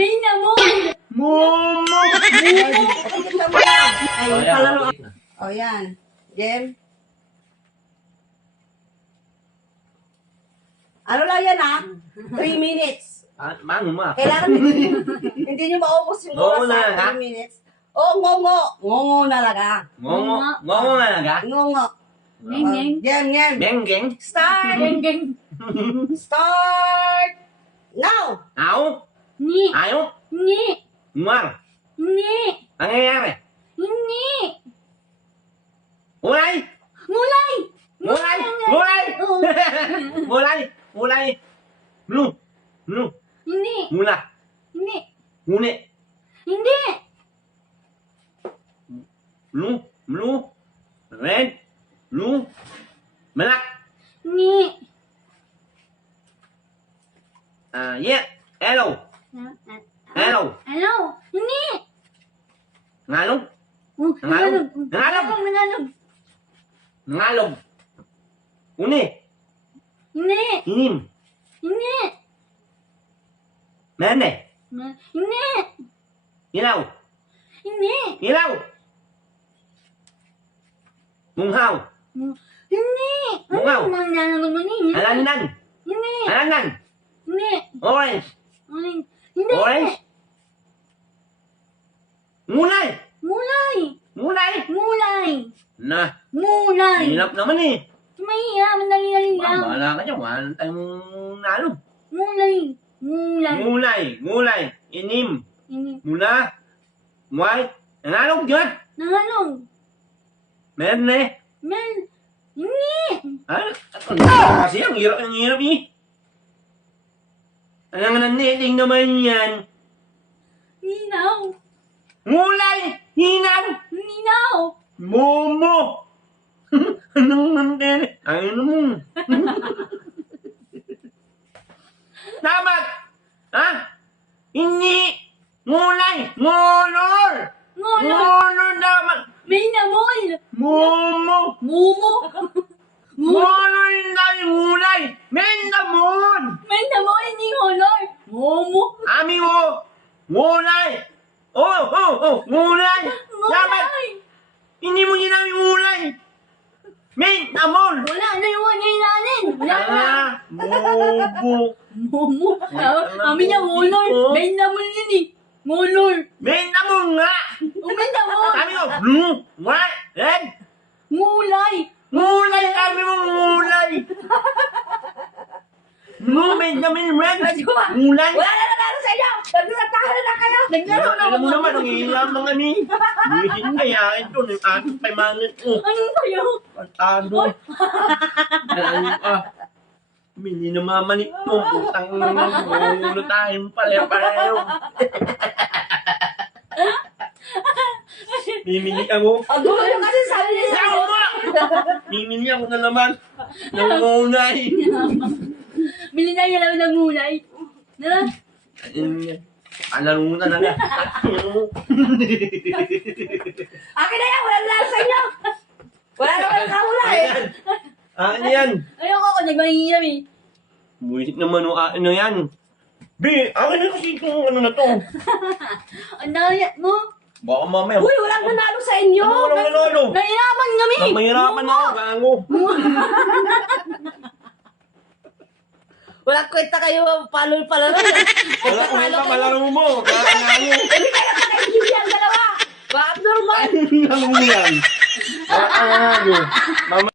Binamol! Momo! Ay, palaro. O, yan. Jem. Ano lang yan, ha? 3 minutes. Mango ma. Kailangan hindi nyo maubos yung Oo oras na, sa ha? 3 minutes. Oo, ngongo. Ngongo na laga. Ngongo. Ngongo nga naga. Ngongo. Geng-geng. Gem. Bengeng. Start! Geng-geng. Start! Now! Ao. Ni. Ayo. Ni. Muang. Ni. Ang nangyayari? Ni. Ulay! Mulay! Mulay! Mulay! Oo. Mulay! Mulay! Mlu! Mlu! Hindi. Mula! Hindi. Muni! Hindi. Mlu! Mlu! Red! Mlu! Malak! Ni. Yeah! Hello! Hello! Ano? Hindi. Ngalog! Oh, Nangalog. Nangalog. Nangalog. Ngalog! Uni! Hindi. Inim! Hindi. Mene! Hindi. Ilaw! Hindi. Ilaw! Munghaw! Hindi. Bungaw. Ano naman nangalog mo ni? Alandan! Hindi. Alandan! Hindi. Orange! Hindi. Hindi. Orange! Mulay! Mulay. Mulay! Mulay. Na! Mulay. Hirap naman eh! Mahiya. Madali-dali lang. Bahala ka dyan. Wala tayong nalo. Mulay. Mulay. Mulay! Mulay! Inim! Hindi. Mula! White! Nangalog dyan! Nangalog. Merne! Mel. Hindi. Ah! Kasi ang hirap eh! Alam nga na netting naman yan! Ninaw. Mulay! Hinang! Ninaw. Momo! Anong nandun? Ano mo? Dapat! Ha? Hindi! Mulay! Ngolor! Ngolor. Ngolor dapat! Binamol. Momo! Mumu. Ngolor dahil mulay! Mendamon! Binamol. Hindi ngolor. Mumu. Ami mo! Mulay! Mulay! Dapat! Mulay. Hindi mo ginamit mulay! Mendamon! Wala na yung nanin. Wala na. Bobo! Mumu. Kami niya ngolor. Binamol yun eh. Ngolor. Mendamon nga! Binamol. Sabi ko, blue, white, red. Mulay. Mulay, sabi mo, mulay. Blue, Benjamin, red. Mulay. Wala na nanalo sa inyo! Nagtatahan na kayo! Naglaro na Alam mo naman, ang hilam ng ano eh. Buwisin kaya ito, ng ating paymanan. Anong kayo? Pantado. Ano ka? Hindi na mamalik mo. Putang ulo tayong pare-pareho. Mimili ako. Ang gulo yung kasi sabi niya sa Ako nga! Mimili ako na naman. Nangunay. Bili na yan ng mulay. Na? Alaro mo na lang. Akin na yan! Wala na nanalo sa inyo! Wala na kayo kamula eh! Ano yan? Ayoko ako, nagmahihiyam eh. Buwisit naman o ano yan. Be, akin na kasi itong ano na to. Ang daya mo. Baka mamaya. Uy! Walang nanalo sa inyo! Ano walang nanalo? Nahirapan kami. Mahirapan ako, gago. Walang kwenta kayo palol-palaro. Wala ko yung kamalaro mo. Kaya nanalo. Hindi kayo pa naiintindihan dalawa! Ba, abnormal! Ano yan? Ano? Mama.